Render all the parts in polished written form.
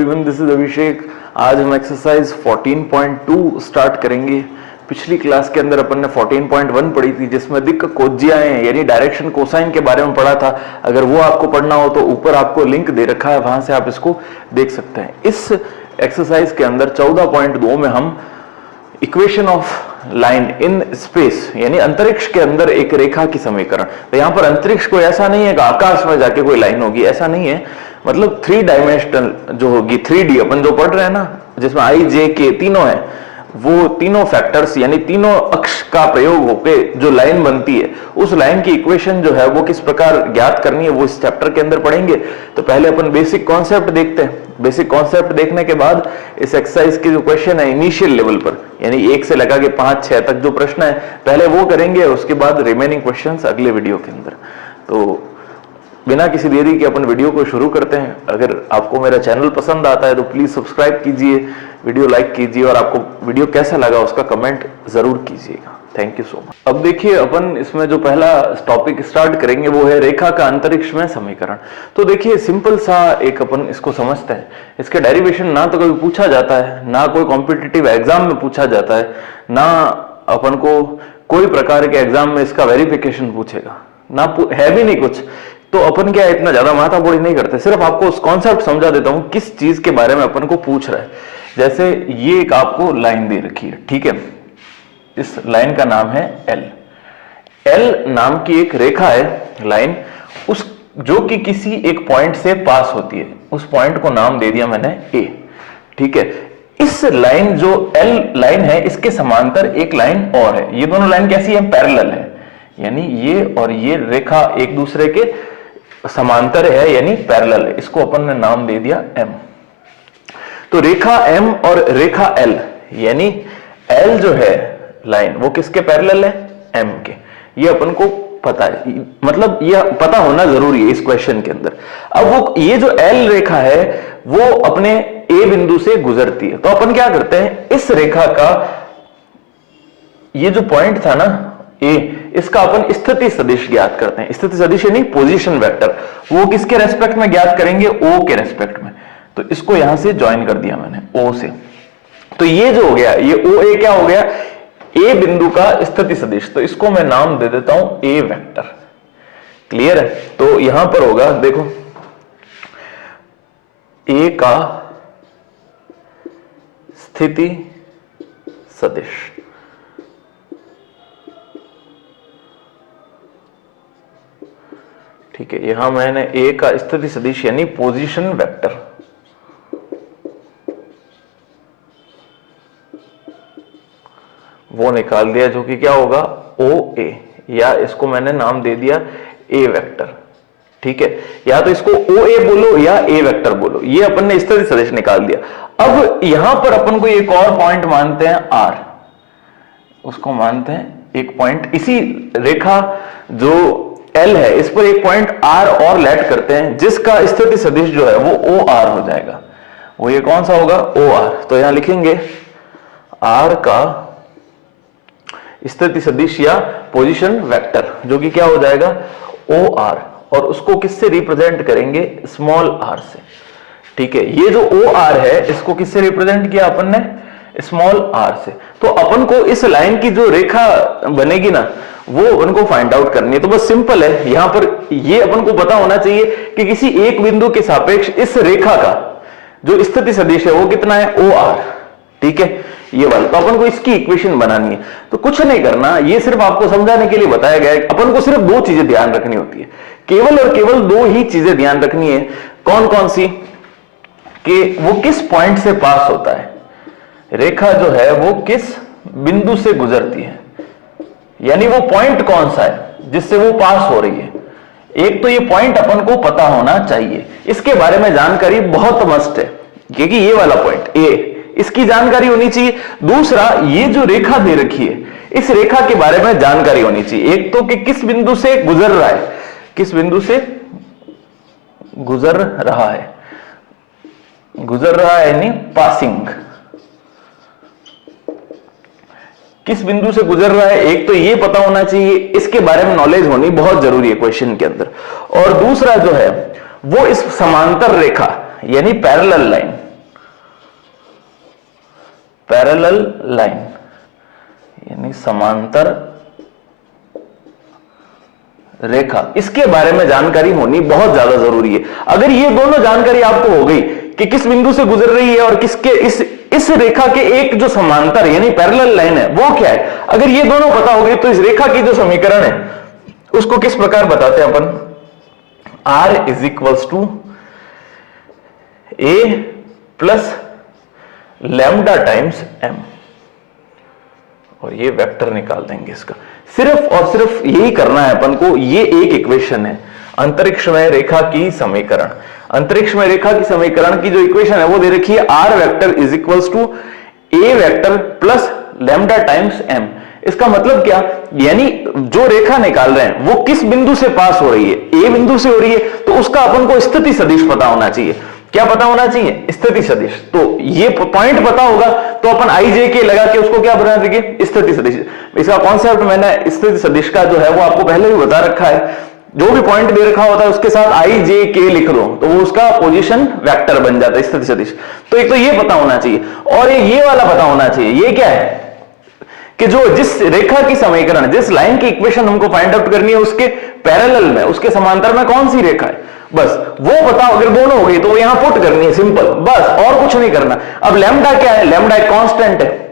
Everyone, this is अभिषेक। आज हम exercise 14.2 start करेंगे। पिछली क्लास के अंदर अपन ने 14.1 पढ़ी थी, जिसमें दिक्क कोज्जियाएं यानी डायरेक्शन कोसाइन के बारे में पढ़ा था। अगर वो आपको पढ़ना हो तो ऊपर आपको लिंक दे रखा है, वहां से आप इसको देख सकते हैं। इस एक्सरसाइज के अंदर 14.2 में हम equation of line in space यानी अंतरिक्ष के अंदर एक रेखा की समीकरण। तो यहां पर अंतरिक्ष को ऐसा नहीं है कि आकाश में जाके कोई लाइन होगी, ऐसा नहीं है। मतलब 3 डायमेंशनल जो होगी, 3D अपन जो पढ़ रहे हैं ना, जिसमें आई जे के तीनों है, वो तीनों फैक्टर्स यानी तीनों अक्ष का प्रयोग होके जो लाइन बनती है, उस लाइन की इक्वेशन जो है वो किस प्रकार ज्ञात करनी है वो इस चैप्टर के अंदर पढ़ेंगे। तो पहले अपन बेसिक कॉन्सेप्ट देखते हैं। बेसिक कॉन्सेप्ट देखने के बाद इस एक्सरसाइज के जो क्वेश्चन है इनिशियल लेवल पर, यानी 1 से लगा के 5, 6 तक जो प्रश्न है पहले वो करेंगे, उसके बाद रिमेनिंग क्वेश्चंस अगले वीडियो के अंदर। तो बिना किसी देरी के अपन वीडियो को शुरू करते हैं। अगर आपको मेरा चैनल पसंद आता है तो प्लीज सब्सक्राइब कीजिए, वीडियो लाइक कीजिए और आपको वीडियो कैसा लगा उसका कमेंट जरूर कीजिएगा। Thank you so much. अब देखिए, अपन इसमें जो पहला टॉपिक स्टार्ट करेंगे वो है रेखा का अंतरिक्ष में समीकरण। तो देखिए, सिंपल सा एक अपन इसको समझते हैं। इसके डेरिवेशन ना तो कभी पूछा जाता है, ना कोई कॉम्पिटिटिव एग्जाम में पूछा जाता है, ना अपन को कोई प्रकार के एग्जाम में इसका वेरिफिकेशन पूछेगा, ना है भी नहीं कुछ। तो अपन क्या इतना ज्यादा माथापोड़ी नहीं करते, सिर्फ आपको उस कॉन्सेप्ट समझा देता हूं किस चीज के बारे में अपन को पूछ रहा है। जैसे ये एक आपको लाइन दे रखी है, ठीक है। इस लाइन का नाम है एल। एल नाम की एक रेखा है, लाइन, उस जो कि किसी एक पॉइंट से पास होती है। उस पॉइंट को नाम दे दिया मैंने ए, ठीक है। इस लाइन जो एल लाइन है, इसके समांतर एक लाइन और है। ये दोनों लाइन कैसी है? पैरेलल है, यानी ये और ये रेखा एक दूसरे के समांतर है, यानी पैरेलल है। इसको अपन ने नाम दे दिया एम। तो रेखा एम और रेखा एल, यानी एल जो है लाइन वो किसके पैरेलल है? एम के। ये अपन को पता है, मतलब ये पता होना जरूरी है इस क्वेश्चन के अंदर। अब वो ये जो एल रेखा है वो अपने ए बिंदु से गुजरती है। तो अपन क्या करते हैं, इस रेखा का ये जो पॉइंट था ना ए, इसका अपन स्थिति सदिश ज्ञात करते हैं। स्थिति सदिश यानी पोजीशन वेक्टर, वो किसके रेस्पेक्ट में ज्ञात करेंगे? ओ के रेस्पेक्ट में। तो इसको यहां से ज्वाइन कर दिया मैंने ओ से। तो ये जो हो गया, ये ओ ए क्या हो गया? ए बिंदु का स्थिति सदिश। तो इसको मैं नाम दे देता हूं ए वेक्टर। क्लियर है? तो यहां पर होगा, देखो, ए का स्थिति सदिश, ठीक है। यहां मैंने ए का स्थिति सदिश यानी पोजीशन वेक्टर, वो निकाल दिया, जो कि क्या होगा? ओ ए, या इसको मैंने नाम दे दिया ए वेक्टर, ठीक है। या तो इसको ओ ए बोलो या ए वेक्टर बोलो। ये अपन ने स्थिति सदिश निकाल दिया। अब यहां पर अपन को एक और पॉइंट मानते हैं आर, उसको मानते हैं एक पॉइंट, इसी रेखा जो एल है इस पर एक पॉइंट आर और लेट करते हैं, जिसका स्थिति सदिश जो है वो ओ आर हो जाएगा। वो ये कौन सा होगा? O R. तो यहां लिखेंगे आर का स्थिति सदिश या पोजीशन वेक्टर, जो कि क्या हो जाएगा? O R. और उसको किससे रिप्रेजेंट करेंगे? स्मॉल आर से, ठीक है। ये जो ओ आर है इसको किससे रिप्रेजेंट किया अपन ने? स्मॉल आर से। तो अपन को इस लाइन की जो रेखा बनेगी ना, वो अपन को फाइंड आउट करनी है। तो बस सिंपल है, यहां पर ये अपन को पता होना चाहिए कि किसी एक बिंदु के सापेक्ष इस रेखा का जो स्थिति सदिश है वो कितना है? ओ आर, ठीक है, ये वाला। तो अपन को इसकी इक्वेशन बनानी है। तो कुछ नहीं करना, ये सिर्फ आपको समझाने के लिए बताया गया है। अपन को सिर्फ 2 चीजें ध्यान रखनी होती है, केवल और केवल 2 ही चीजें ध्यान रखनी है। कौन कौन सी? कि वो किस पॉइंट से पास होता है, रेखा जो है वो किस बिंदु से गुजरती है, यानी वो पॉइंट कौन सा है जिससे वो पास हो रही है। एक तो ये पॉइंट अपन को पता होना चाहिए, इसके बारे में जानकारी बहुत मस्ट है, क्योंकि ये वाला पॉइंट ए, इसकी जानकारी होनी चाहिए। दूसरा, ये जो रेखा दे रखी है, इस रेखा के बारे में जानकारी होनी चाहिए। एक तो कि किस बिंदु से गुजर रहा है, किस बिंदु से गुजर रहा है, गुजर रहा है यानी पासिंग, किस बिंदु से गुजर रहा है। एक तो ये पता होना चाहिए, इसके बारे में नॉलेज होनी बहुत जरूरी है क्वेश्चन के अंदर। और दूसरा जो है वो इस समांतर रेखा यानी पैरेलल लाइन, पैरेलल लाइन यानी समांतर रेखा, इसके बारे में जानकारी होनी बहुत ज्यादा जरूरी है। अगर ये दोनों जानकारी आपको हो गई कि किस बिंदु से गुजर रही है और किसके इस रेखा के एक जो समांतर यानी पैरेलल लाइन है वो क्या है, अगर ये दोनों पता हो गई तो इस रेखा की जो समीकरण है उसको किस प्रकार बताते हैं अपन, R is equals to A plus lambda times M, और ये वेक्टर निकाल देंगे इसका। सिर्फ और सिर्फ यही करना है अपन को। ये एक इक्वेशन है अंतरिक्ष में रेखा की समीकरण। अंतरिक्ष में रेखा की समीकरण की जो इक्वेशन है वो दे रखी है R vector is equals to A vector plus lambda times M। इसका मतलब क्या, यानी जो रेखा निकाल रहे हैं वो किस बिंदु से पास हो रही है, A बिंदु से हो रही है, तो उसका अपन को स्थिति सदिश पता होना चाहिए। क्या पता होना चाहिए, स्थिति सदिश। तो ये पॉइंट पता होगा तो अपन आई जे के लगा के उसको क्या बना देंगे, स्थिति सदिश। इसका कॉन्सेप्ट मैंने स्थिति सदिश का जो है वो आपको पहले भी बता रखा है। जो भी पॉइंट दे रखा होता है उसके साथ आई जे के लिख लो तो वो उसका पोजीशन वेक्टर बन जाता है, स्थिति सदिश। तो एक तो ये पता होना चाहिए, और ये वाला पता होना चाहिए। ये क्या है कि जो जिस रेखा की समीकरण, जिस लाइन की इक्वेशन हमको फाइंड आउट करनी है उसके पैरेलल में, उसके समांतर में कौन सी रेखा है, बस वो बताओ। अगर दोनों हो गई तो वो यहां पुट करनी है, सिंपल, बस, और कुछ नहीं करना। अब लैम्डा क्या है, लैम्डा एक कांस्टेंट है।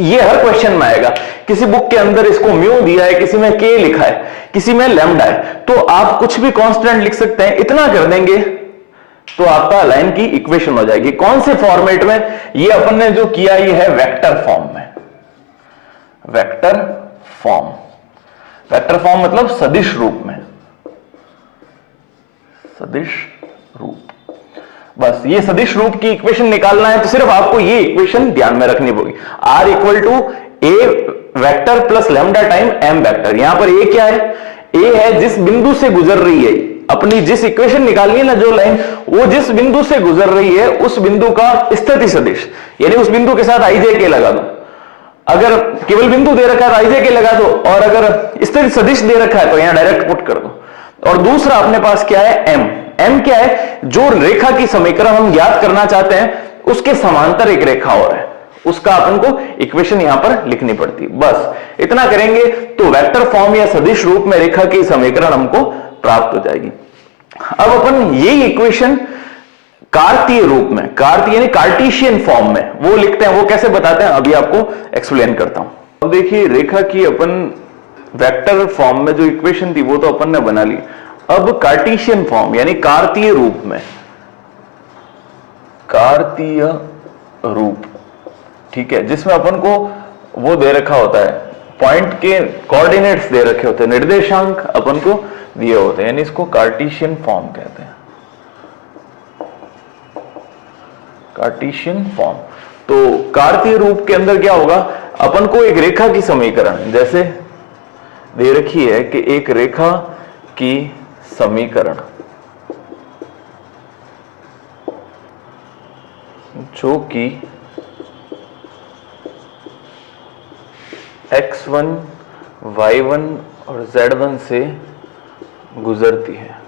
ये हर क्वेश्चन में आएगा, किसी बुक के अंदर इसको म्यू दिया है, किसी में के लिखा है, किसी में लैम्डा है, तो आप कुछ भी कांस्टेंट लिख सकते हैं। इतना कर देंगे तो आपका लाइन की इक्वेशन हो जाएगी। कौन से फॉर्मेट में, ये अपन ने जो किया ये है वेक्टर फॉर्म में। वेक्टर फॉर्म, वेक्टर फॉर्म मतलब सदिश रूप में, सदिश रूप। बस ये सदिश रूप की इक्वेशन निकालना है तो सिर्फ आपको ये इक्वेशन ध्यान में रखनी होगी। R equal to A vector plus lambda time M vector. यहां पर A क्या है, A है जिस बिंदु से गुजर रही है, अपनी जिस इक्वेशन निकालनी है ना जो लाइन, वो जिस बिंदु से गुजर रही है उस बिंदु का स्थिति सदिश, यानी उस बिंदु के साथ आई जे के लगा दो। अगर केवल बिंदु दे रखा है तो आई जे के लगा दो, और अगर स्थिति सदिश दे रखा है तो यहां डायरेक्ट पुट कर दो। और दूसरा अपने पास क्या है, M। M क्या है, जो रेखा की समीकरण हम ज्ञात करना चाहते हैं उसके समांतर एक रेखा और है, उसका अपन को इक्वेशन यहां पर लिखनी पड़ती है। बस इतना करेंगे तो वेक्टर फॉर्म या सदिश रूप में रेखा की समीकरण हमको प्राप्त हो जाएगी। अब अपन ये इक्वेशन कार्तीय रूप में, कार्तीय यानी कार्टेशियन फॉर्म में वो लिखते हैं। वो कैसे बताते हैं अभी आपको एक्सप्लेन करता हूं। अब देखिए रेखा की अपन वेक्टर फॉर्म में जो इक्वेशन थी वो तो अपन ने बना ली। अब कार्टेशियन फॉर्म यानी कार्तीय रूप में, कार्तीय रूप, ठीक है, जिसमें अपन को वो दे रखा होता है, पॉइंट के कोऑर्डिनेट्स दे रखे होते हैं, निर्देशांक अपन को दिए होते हैं, यानी इसको कार्टेशियन फॉर्म कहते हैं, कार्टेशियन फॉर्म। तो कार्तीय रूप के अंदर क्या होगा, अपन को एक रेखा की समीकरण जैसे दे रखी है कि एक रेखा की समीकरण जो कि x1, y1 और z1 से गुजरती है।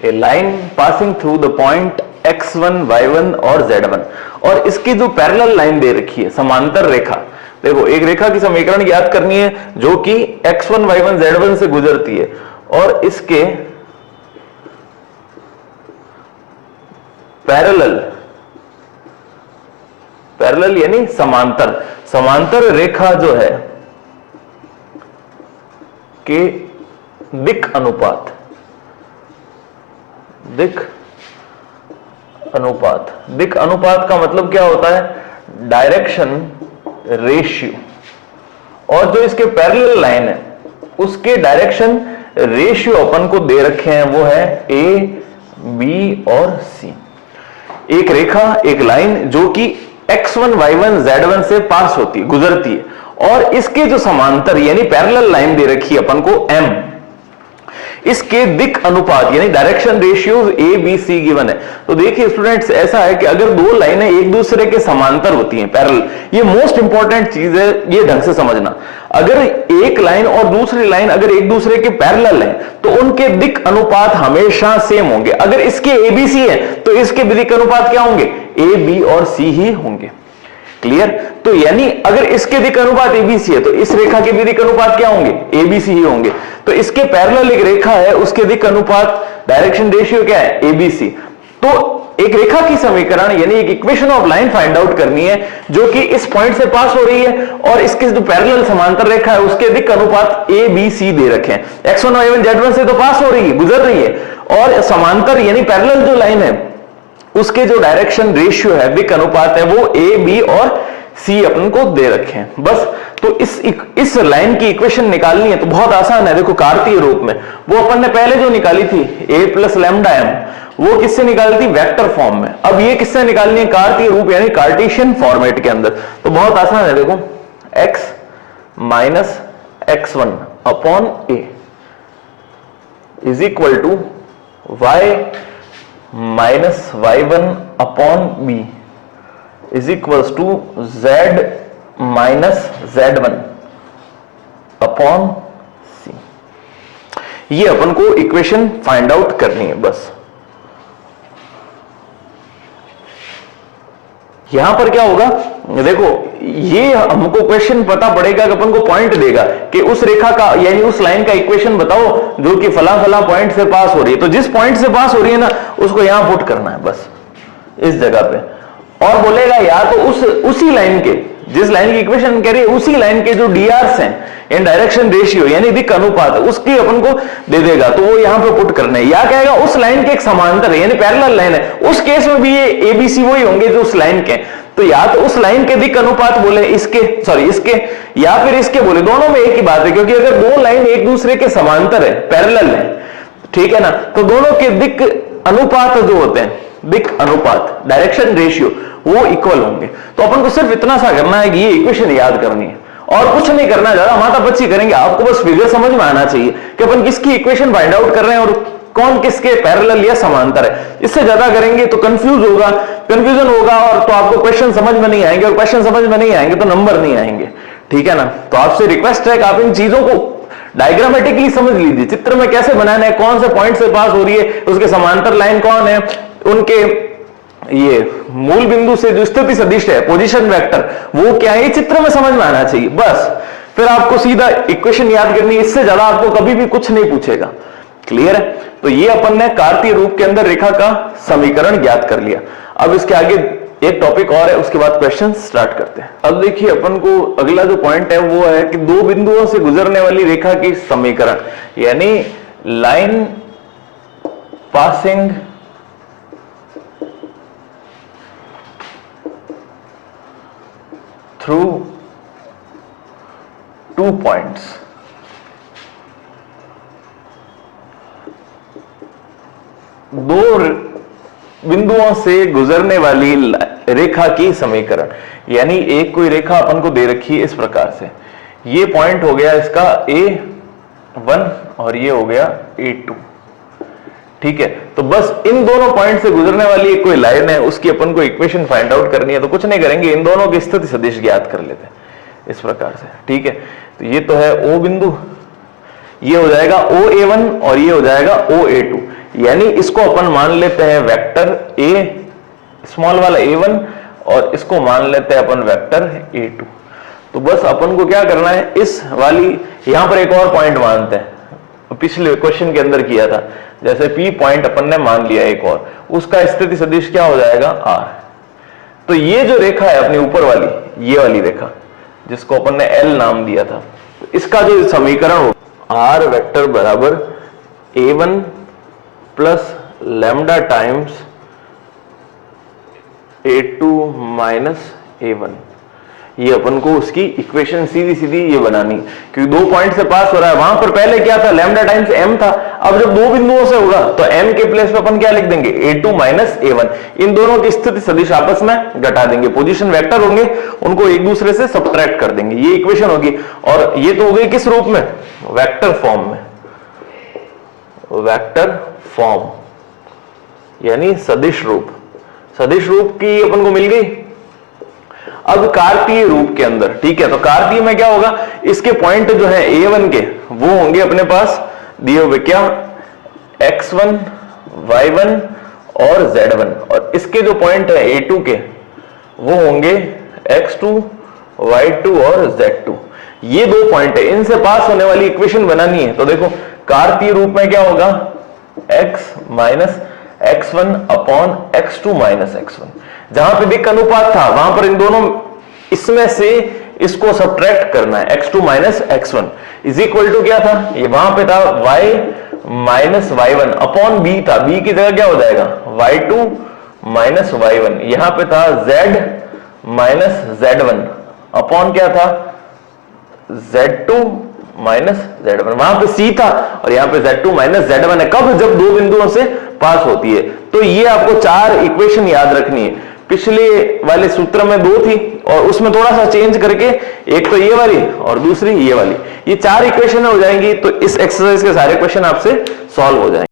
A line passing through the point x1, y1 और z1, और इसकी जो पैरेलल लाइन दे रखी है, समांतर रेखा। देखो एक रेखा की समीकरण याद करनी है जो कि x1, y1, z1 से गुजरती है, और इसके पैरेलल, पैरेलल यानी समांतर, समांतर रेखा जो है के दिक् अनुपात, दिक् अनुपात, दिक् अनुपात का मतलब क्या होता है, डायरेक्शन रेशियो। और जो इसके पैरेलल लाइन है उसके डायरेक्शन रेशियो अपन को दे रखे हैं, वो है ए, बी और सी। एक रेखा, एक लाइन जो कि x1, y1, z1 से पास होती है, गुजरती है, और इसके जो समांतर यानी पैरेलल लाइन दे रखी है अपन को m, इसके दिक अनुपात यानी direction ratios A B C given है। तो देखिए स्टूडेंट्स, ऐसा है कि अगर दो लाइनें एक दूसरे के समांतर होती हैं, पैरेलल, ये मोस्ट इंपॉर्टेंट चीज है, ये ढंग से समझना। अगर एक लाइन और दूसरी लाइन अगर एक दूसरे के पैरेलल है तो उनके दिक अनुपात हमेशा सेम होंगे। अगर इसके ए बी सी है तो इसके दिक अनुपात क्या होंगे? ए बी और सी ही होंगे। क्लियर? तो यानी अगर इसके दिक अनुपात एबीसी है तो इस रेखा के भी दिक अनुपात क्या होंगे? एबीसी ही होंगे। तो इसके पैरेलल एक रेखा है, उसके दिक अनुपात डायरेक्शन रेशियो क्या है? एबीसी। तो एक रेखा की समीकरण यानी एक equation of line find out करनी है जो कि इस पॉइंट से पास हो रही है और इसके जो पैरेलल समांतर रेखा है उसके दिक अनुपात ए बी सी दे रखे हैं। x1 y1 z1 से तो पास हो रही है, गुजर रही है, और समांतर यानी पैरेलल जो लाइन है उसके जो डायरेक्शन रेशियो है, दिक अनुपात है, वो ए बी और सी अपन को दे रखे हैं। बस तो इस लाइन की इक्वेशन निकालनी है तो बहुत आसान है। देखो कार्तीय रूप में वो अपन ने पहले जो निकाली थी a प्लस लैम्डा एम, वो किससे निकाली थी? वेक्टर फॉर्म में। अब ये किससे निकालनी है? कार्तीय रूप यानी कार्टेशियन फॉर्मेट के अंदर। तो बहुत आसान है, देखो x minus x1 upon a is equal to y minus y1 upon b is equals to z minus z1 upon c। ये अपन को इक्वेशन फाइंड आउट करनी है। बस यहां पर क्या होगा, देखो ये हमको क्वेश्चन पता पड़ेगा कि अपन को पॉइंट देगा कि उस रेखा का यानी उस लाइन का इक्वेशन बताओ जो कि फला फला पॉइंट से पास हो रही है। तो जिस पॉइंट से पास हो रही है ना उसको यहां पुट करना है, बस इस जगह पे। और बोलेगा या तो उसी लाइन के, जिस लाइन की इक्वेशन कह रही है उसी लाइन के जो डीआरस हैं इन डायरेक्शन रेशियो यानी दिक अनुपात है उसकी अपन को दे देगा, तो वो यहां पे पुट करना है। या कहेगा उस लाइन के एक समांतर है यानी पैरेलल लाइन है, उस केस में भी ये एबीसी वही होंगे जो उस लाइन के। तो या तो उस लाइन के दिक अनुपात बोले इसके या फिर इसके बोले, दोनों में एक ही बात है, क्योंकि अगर दो लाइन एक दूसरे के समांतर है, पैरेलल है, ठीक है ना, तो दोनों के दिक अनुपात जो होते हैं, दिक अनुपात डायरेक्शन रेशियो, वो इक्वल होंगे। तो अपन को सिर्फ इतना सा करना है कि ये इक्वेशन याद करनी है और कुछ नहीं करना, ज्यादा माथापच्ची करेंगे। आपको बस फिगर समझ में आना चाहिए कि अपन किसकी इक्वेशन फाइंड आउट कर रहे हैं और कौन किसके पैरेलल या समांतर है। इससे ज्यादा करेंगे तो कंफ्यूजन होगा और तो आपको क्वेश्चन समझ में नहीं आएंगे, और क्वेश्चन समझ में नहीं आएंगे तो नंबर नहीं आएंगे, ठीक है ना। तो आपसे रिक्वेस्ट है कि आप इन चीजों को डायग्रामेटिकली समझ लीजिए, चित्र में कैसे बनाना है, कौन से पॉइंट से पास हो रही है, उसके समांतर लाइन कौन है, उनके ये मूल बिंदु से जो स्थिति सदिश है, पोजीशन वेक्टर, वो क्या है, चित्र में समझ में आना चाहिए। बस फिर आपको सीधा इक्वेशन याद करनी है, इससे ज्यादा आपको कभी भी कुछ नहीं पूछेगा। क्लियर है? तो ये अपन ने कार्तीय रूप के अंदर रेखा का समीकरण ज्ञात कर लिया। अब इसके आगे एक टॉपिक और है, उसके बाद क्वेश्चन स्टार्ट करते हैं। अब देखिए अपन को अगला जो पॉइंट है वो है कि दो बिंदुओं से गुजरने वाली रेखा की समीकरण, यानी line passing through two points. दो बिंदुओं से गुजरने वाली रेखा की समीकरण, यानी एक कोई रेखा अपन को दे रखी है इस प्रकार से, ये पॉइंट हो गया इसका A1 और ये हो गया A2, ठीक है। तो बस इन दोनों पॉइंट से गुजरने वाली एक कोई लाइन है, उसकी अपन को इक्वेशन फाइंड आउट करनी है। तो कुछ नहीं करेंगे, इन दोनों की स्थिति सदिश ज्ञात कर लेते हैं इस प्रकार से, ठीक है। तो ये तो है O बिंदु, ये हो जाएगा OA1 और ये हो जाएगा OA2, यानी इसको अपन मान लेते हैं वेक्टर A स्मॉल वाला A1 और इसको मान लेते हैं अपन वेक्टर A2। तो बस अपन को क्या करना है, इस वाली यहां पर एक और पॉइंट मानते हैं, पिछले क्वेश्चन के अंदर किया था, जैसे P पॉइंट अपन ने मान लिया एक और, उसका स्थिति सदिश क्या हो जाएगा R। तो ये जो रेखा है अपनी ऊपर वाली, ये वाली रेखा जिसको अपन ने L नाम दिया था, तो इसका जो समीकरण हो R वेक्टर बराबर A1 plus lambda times A2 minus A1, ये अपन को उसकी इक्वेशन सीधी सीधी ये बनानी, क्योंकि दो पॉइंट से पास हो रहा है। वहां पर पहले क्या था, लैम्डा टाइम्स m था, अब जब दो बिंदुओं से होगा तो m के प्लेस पे अपन क्या लिख देंगे, A2 माइनस A1। इन दोनों की स्थिति सदिश आपस में घटा देंगे, पोजीशन वेक्टर होंगे, उनको एक दूसरे से सब्ट्रैक्ट कर देंगे, ये इक्वेशन होगी। और ये तो हो गई किस रूप में, वेक्टर फॉर्म में, वेक्टर फॉर्म यानी सदिश रूप। सदिश रूप की अपन को मिल गई। अब कार्तीय रूप के अंदर, ठीक है, तो कार्तीय में क्या होगा, इसके पॉइंट जो है a1 के वो होंगे अपने पास दिए हुए क्या, x1 y1 और z1, और इसके जो पॉइंट है a2 के वो होंगे x2 y2 और z2। ये दो पॉइंट है, इनसे पास होने वाली इक्वेशन बनानी है। तो देखो कार्तीय रूप में क्या होगा, x minus x1 upon x2 minus x1। जहां पे दिक्क अनुपात था वहां पर इन दोनों इसमें से इसको सब्ट्रैक्ट करना है, x2 minus x1 is equal to क्या था, ये वहां पे था y minus y1 upon b था, b की जगह क्या हो जाएगा y2 माइनस y1, यहां पे था z माइनस z1 अपॉन क्या था z2 माइनस z1, वहां पे c था और यहां पे z2 माइनस z1 है। कब, जब दो बिंदुओं से पास होती है। तो ये आपको चार इक्वेशन याद रखनी है। पिछले वाले सूत्र में दो थी और उसमें थोड़ा सा चेंज करके एक तो ये वाली और दूसरी ये वाली, ये चार इक्वेशन हो जाएंगी। तो इस एक्सरसाइज के सारे क्वेश्चन आपसे सॉल्व हो जाएंगे।